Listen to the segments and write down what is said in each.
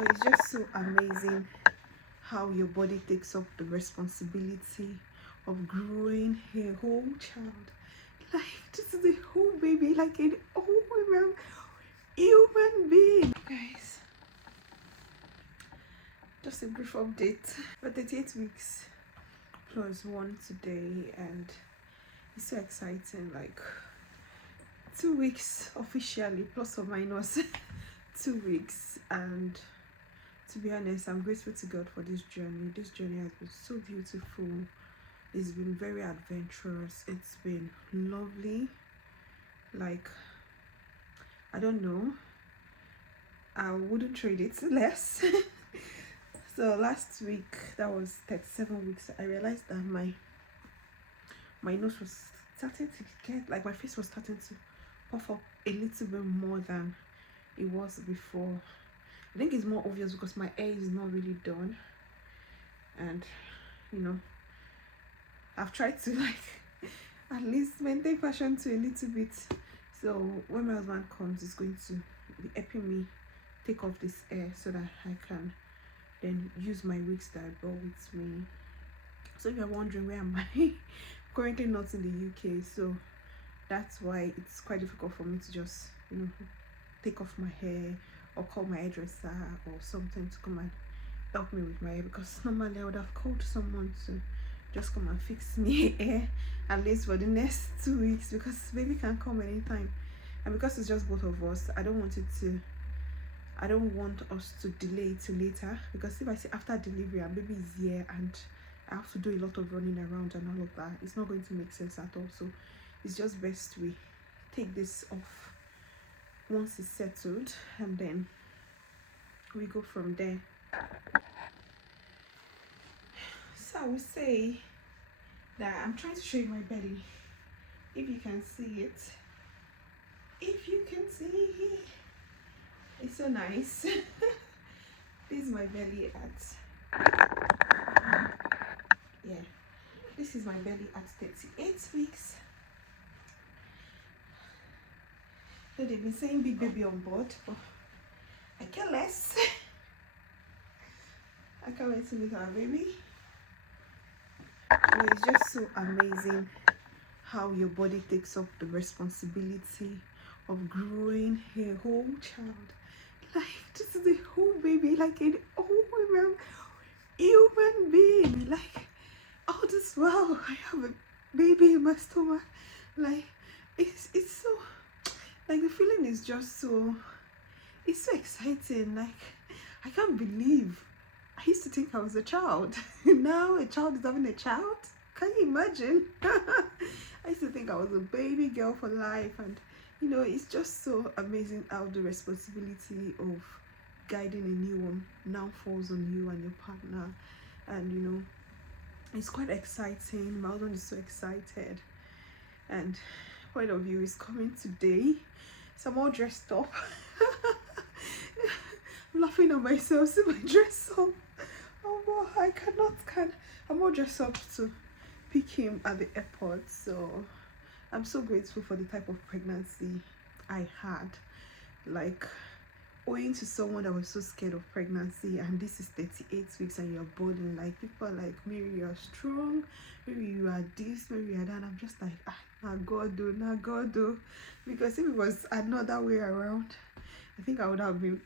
It's just so amazing how your body takes up the responsibility of growing a whole child. Like, this is a whole baby, like an whole human being. Guys, just a brief update. But 38 weeks plus one today, and it's so exciting. Like 2 weeks officially, plus or minus 2 weeks. And to be honest, I'm grateful to God for this journey. This journey has been so beautiful. It's been very adventurous. It's been lovely. Like, I don't know, I wouldn't trade it less. So last week, that was 37 weeks, I realized that my nose was starting to get, like, my face was starting to puff up a little bit more than it was before. I think it's more obvious because my hair is not really done, and you know, I've tried to like at least maintain fashion to a little bit. So when my husband comes, he's going to be helping me take off this hair so that I can then use my wigs that I brought with me. So if you're wondering where am I, currently not in the UK, so that's why it's quite difficult for me to just, you know, take off my hair or call my hairdresser or something to come and help me with my hair, because normally I would have called someone to just come and fix me hair at least for the next 2 weeks, because baby can come anytime, and because it's just both of us, I don't want us to delay it till later, because if I say after delivery and baby is here and I have to do a lot of running around and all of that, it's not going to make sense at all. So it's just best we take this off once it's settled, and then we go from there. So I would say that I'm trying to show you my belly, if you can see it. If you can see, it's so nice. This is my belly this is my belly at 38 weeks. So they've been saying big baby on board, but I care less. I can't wait to meet our baby. And it's just so amazing how your body takes up the responsibility of growing a whole child. Like, this is a whole baby, like an whole human being. Like, all this while I have a baby in my stomach. Like, it's so, like, the feeling is just so, it's so exciting. Like, I can't believe I used to think I was a child. Now a child is having a child. Can you imagine? I used to think I was a baby girl for life, and you know, it's just so amazing how the responsibility of guiding a new one now falls on you and your partner. And you know, it's quite exciting. My husband is so excited, and point of view is coming today, so I'm all dressed up. I'm laughing at myself. See my dress up. Oh wow, I can. I'm all dressed up to pick him at the airport. So I'm so grateful for the type of pregnancy I had. Like, owing to someone that was so scared of pregnancy, and this is 38 weeks and you're boarding, like, people are like, Mary, you're strong, maybe you are this, maybe you are that. I'm just like, now God do. Because if it was another way around, I think I would have been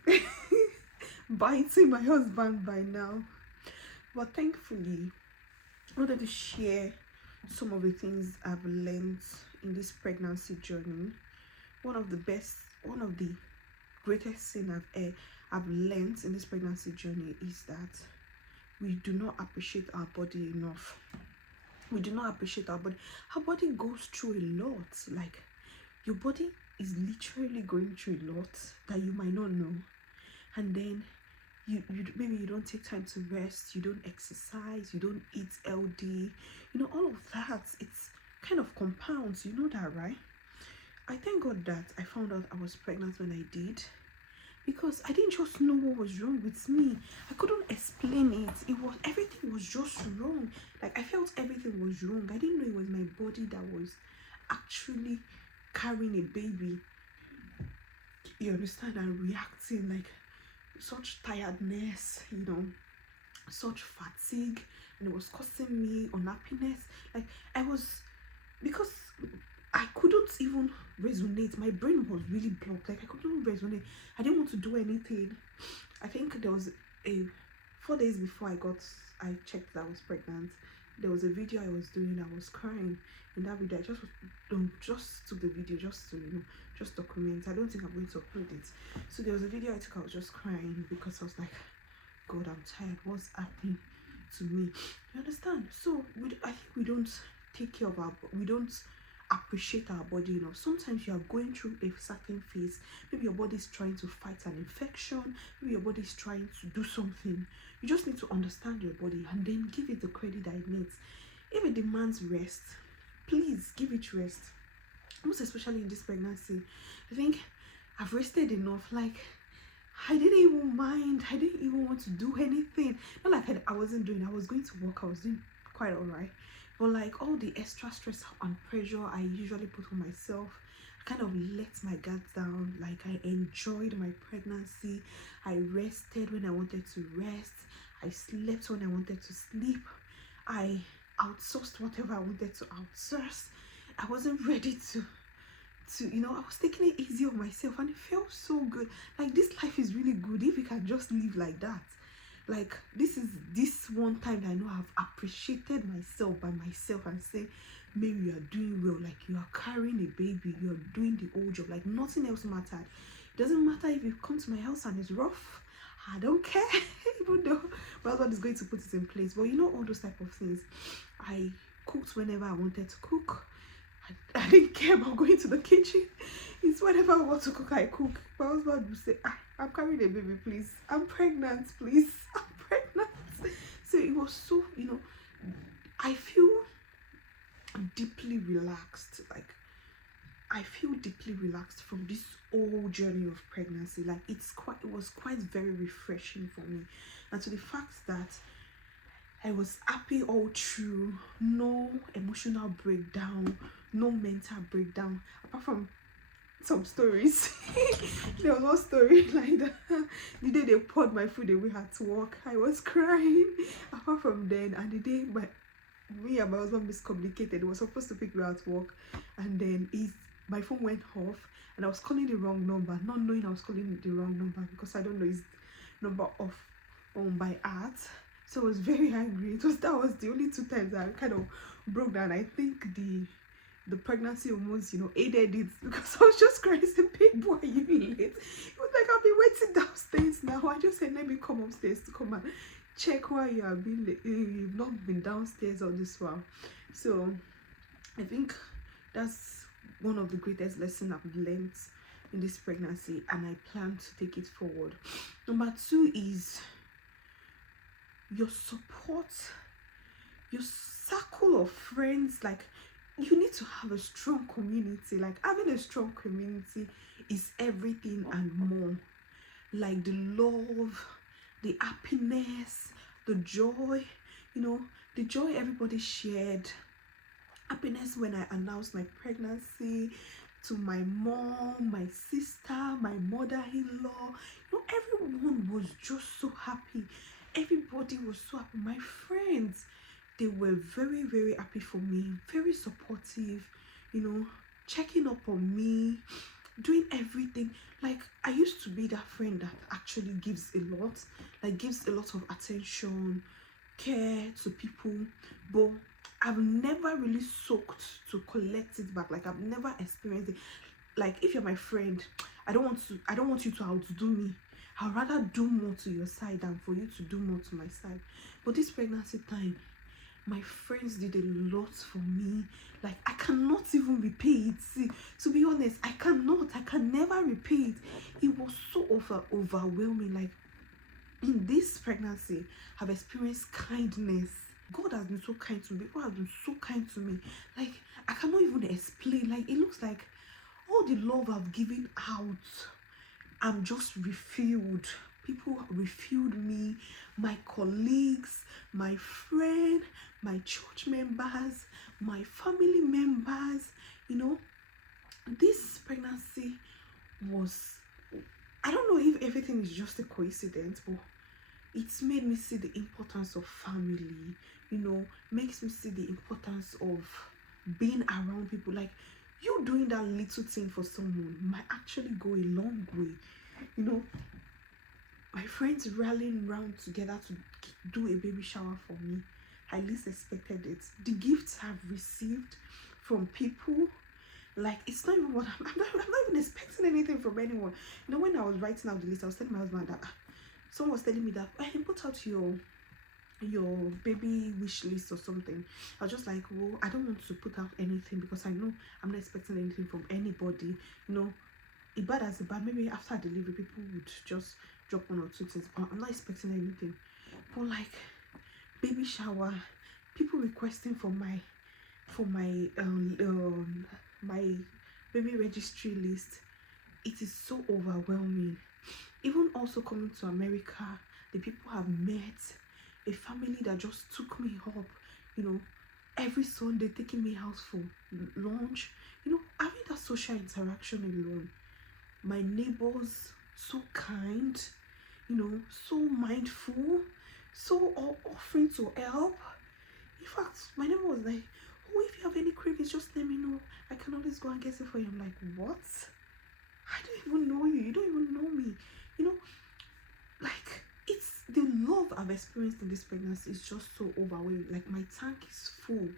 biting my husband by now. But thankfully, I wanted to share some of the things I've learned in this pregnancy journey. One of the greatest thing I've learned in this pregnancy journey is that we do not appreciate our body enough. We do not appreciate our body. Our body goes through a lot. Like, your body is literally going through a lot that you might not know, and then you maybe you don't take time to rest, you don't exercise, you don't eat healthy, you know, all of that, it's kind of compounds, you know that, right? I thank God that I found out I was pregnant when I did, because I didn't just know what was wrong with me. I couldn't explain it. Everything was just wrong. Like, I felt everything was wrong. I didn't know it was my body that was actually carrying a baby, you understand, and reacting like such tiredness, you know, such fatigue, and it was causing me unhappiness. Like I was, because I couldn't even resonate. My brain was really blocked. Like I couldn't resonate. I didn't want to do anything. I think there was a 4 days before I checked that I was pregnant. There was a video I was doing. I was crying in that video. I just took the video just to, you know, just document. I don't think I'm going to upload it. So there was a video I took. I was just crying because I was like, God, I'm tired. What's happening to me? You understand? So I think we don't take care of we don't appreciate our body enough. Sometimes you are going through a certain phase. Maybe your body is trying to fight an infection. Maybe your body is trying to do something. You just need to understand your body and then give it the credit that it needs. If it demands rest, please give it rest. Most especially in this pregnancy, I think I've rested enough. Like I didn't even mind. I didn't even want to do anything. Not like I wasn't doing. I was going to work. I was doing quite alright. But like all the extra stress and pressure I usually put on myself, I kind of let my guard down. Like I enjoyed my pregnancy. I rested when I wanted to rest. I slept when I wanted to sleep. I outsourced whatever I wanted to outsource. I wasn't ready to you know, I was taking it easy on myself, and it felt so good. Like this life is really good if you can just live like that. Like this one time that I know I've appreciated myself by myself and say, maybe you are doing well. Like you are carrying a baby, you are doing the old job. Like nothing else mattered. It doesn't matter if you come to my house and it's rough. I don't care. Even though my husband is going to put it in place. But you know, all those type of things. I cooked whenever I wanted to cook. I didn't care about going to the kitchen. It's whenever I want to cook, I cook. My husband will say, I'm carrying a baby, please. I'm pregnant, please. I'm pregnant. So it was so, you know, I feel deeply relaxed. Like, I feel deeply relaxed from this whole journey of pregnancy. Like, it was quite very refreshing for me. And to the fact that I was happy all through, no emotional breakdown, no mental breakdown, apart from some stories. There was one story like that. The day they poured my food away at work, I was crying. Apart from then, and the day me and my husband miscommunicated, he was supposed to pick me at work, and then my phone went off, and I was calling the wrong number, not knowing I was calling the wrong number because I don't know his number off by heart. So I was very angry. That was the only 2 times I kind of broke down. I think the pregnancy almost, you know, aided it, because I was just crying, saying, babe, why are you late? It was like, I've been waiting downstairs now. I just said, let me come upstairs to come and check why you have been late. You've not been downstairs all this while. So I think that's one of the greatest lessons I've learned in this pregnancy, and I plan to take it forward. Number 2 is your support, your circle of friends. Like, you need to have a strong community. Like, having a strong community is everything and more. Like the love, the happiness, the joy, you know, the joy everybody shared. Happiness when I announced my pregnancy to my mom, my sister, my mother-in-law. You know, everyone was just so happy. Everybody was so happy. My friends, they were very, very happy for me, very supportive, you know, checking up on me, doing everything. Like, I used to be that friend that actually gives a lot, like gives a lot of attention, care to people, but I've never really soaked to collect it back. Like, I've never experienced it. Like, if you're my friend, I don't want you to outdo me. I'd rather do more to your side than for you to do more to my side. But this pregnancy time, my friends did a lot for me. Like, I cannot even repay it. See, to be honest, I can never repay it. It was so overwhelming. Like, in this pregnancy, I've experienced kindness. God has been so kind to me. People have been so kind to me. Like, I cannot even explain. Like, it looks like all the love I've given out, I'm just refilled. People refilled me, my colleagues, my friend, my church members, my family members. You know, this pregnancy was I don't know if everything is just a coincidence, but it's made me see the importance of family, you know, makes me see the importance of being around people. Like, you doing that little thing for someone might actually go a long way, you know. My friends rallying around together to do a baby shower for me, I least expected it. The gifts I've received from people, like, it's not even what I'm not even expecting anything from anyone. You know, when I was writing out the list, I was telling my husband that someone was telling me that, I can put out your baby wish list or something. I was just like, well, I don't want to put out anything because I know I'm not expecting anything from anybody. You know, bad as bad, maybe after delivery people would just drop one or two things, but I'm not expecting anything. But like, baby shower, people requesting for my my baby registry list, it is so overwhelming. Even also coming to America, the people I've met, a family that just took me up, you know, every Sunday taking me out for lunch, you know, having that social interaction alone. My neighbors, so kind, you know, so mindful, so offering to help. In fact, my neighbor was like, oh, if you have any cravings, just let me know, I can always go and get it for you. I'm like, what? I don't even know you, you don't even know me, you know. Like, it's the love I've experienced in this pregnancy is just so overwhelming. Like, my tank is full,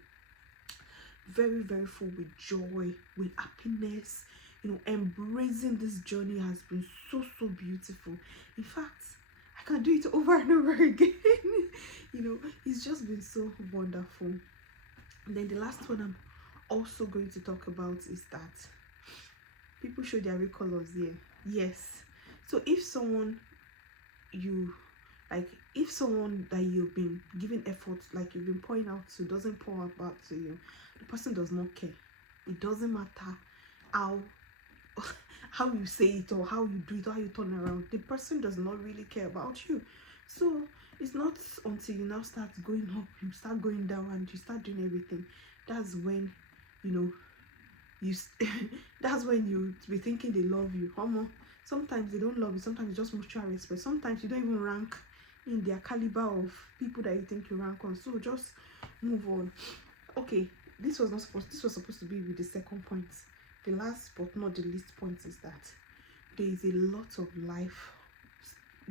very, very full with joy, with happiness. You know, embracing this journey has been so beautiful. In fact, I can do it over and over again. You know, it's just been so wonderful. And then the last one I'm also going to talk about is that people show their real colors here. Yes. So if someone if someone that you've been giving effort, like you've been pouring out to, doesn't pour out back to you, the person does not care. It doesn't matter how how you say it or how you do it or how you turn around, the person does not really care about you. So it's not until you now start going up, you start going down, and you start doing everything, that's when, you know, that's when you be thinking they love you. Sometimes they don't love you, sometimes it's just mutual respect, sometimes you don't even rank in their caliber of people that you think you rank on. So just move on. Okay, this was supposed to be with the second point. The last but not the least point is that there is a lot of life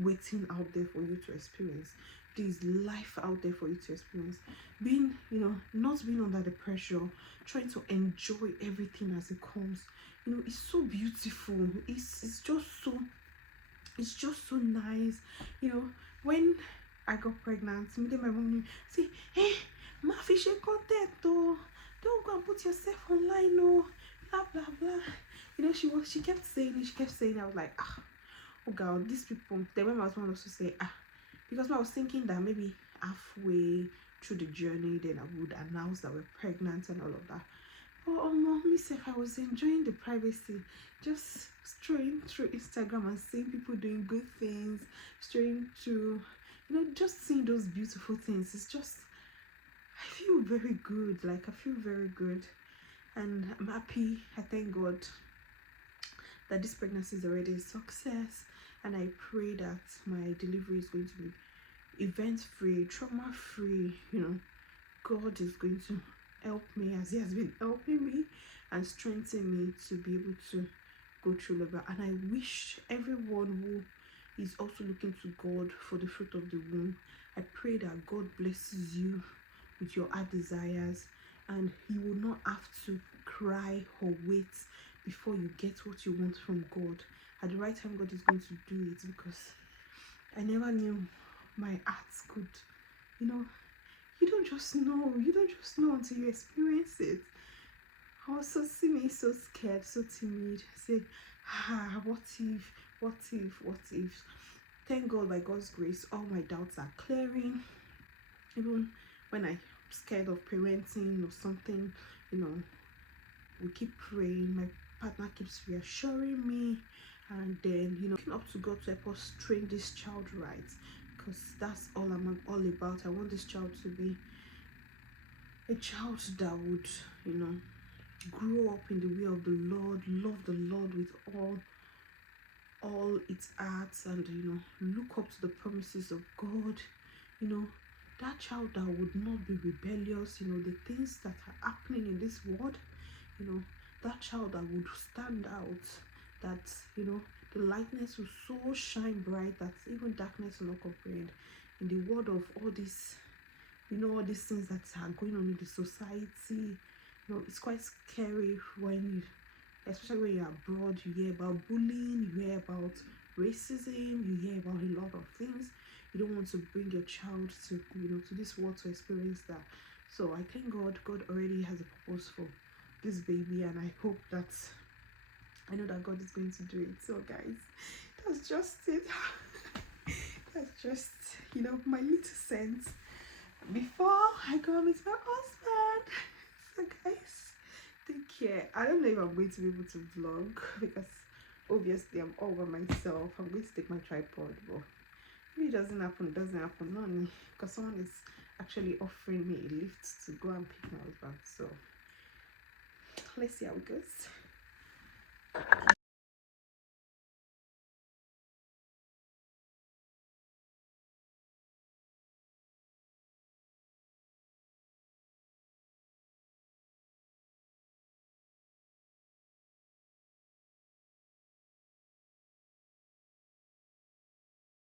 waiting out there for you to experience. There is life out there for you to experience. Being, you know, not being under the pressure, trying to enjoy everything as it comes. You know, it's so beautiful. It's just so nice. You know, when I got pregnant, me and my mom say, hey, ma fish content oh, don't go and put yourself online, oh, blah blah blah. You know, she kept saying it, I was like, oh god, these people. Then when my husband also say, because I was thinking that maybe halfway through the journey then I would announce that we're pregnant and all of that. Oh, me said I was enjoying the privacy, just straying through Instagram and seeing people doing good things, straying through, you know, just seeing those beautiful things. It's just, I feel very good. Like, I feel very good, and I'm happy. I thank God that this pregnancy is already a success, and I pray that my delivery is going to be event-free, trauma-free. You know, God is going to help me as he has been helping me and strengthen me to be able to go through labor. And I wish everyone who is also looking to God for the fruit of the womb, I pray that God blesses you with your heart desires, and you will not have to cry or wait before you get what you want from God. At the right time, God is going to do it, because I never knew my heart could, you know, you don't just know until you experience it. Also, see me so scared, so timid. I said, what if? Thank God, by God's grace, all my doubts are clearing. Even when I'm scared of parenting or something, you know, we keep praying. My partner keeps reassuring me, and then, you know, looking up to God to help us train this child right, because that's all I'm all about. I want this child to be a child that would, you know, grow up in the way of the Lord, love the Lord with all its arts and look up to the promises of God, you know, that child that would not be rebellious, the things that are happening in this world, that child that would stand out, that the lightness will so shine bright that even darkness will not comprehend. In the world of all this, all these things that are going on in the society, it's quite scary when especially when you're abroad, you hear about bullying, you hear about racism, you hear about a lot of things. You don't want to bring your child to to this world to experience that. So I thank God already has a purpose for this baby, and I know that God is going to do it. So guys, that's just it. That's just my little sense before I go meet my husband. So guys, take care. I don't know if I'm going to be able to vlog because obviously I'm all by myself. I'm going to take my tripod, but if it doesn't happen, it doesn't happen. No, because someone is actually offering me a lift to go and pick my husband. So let's see how it goes.